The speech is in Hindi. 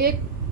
1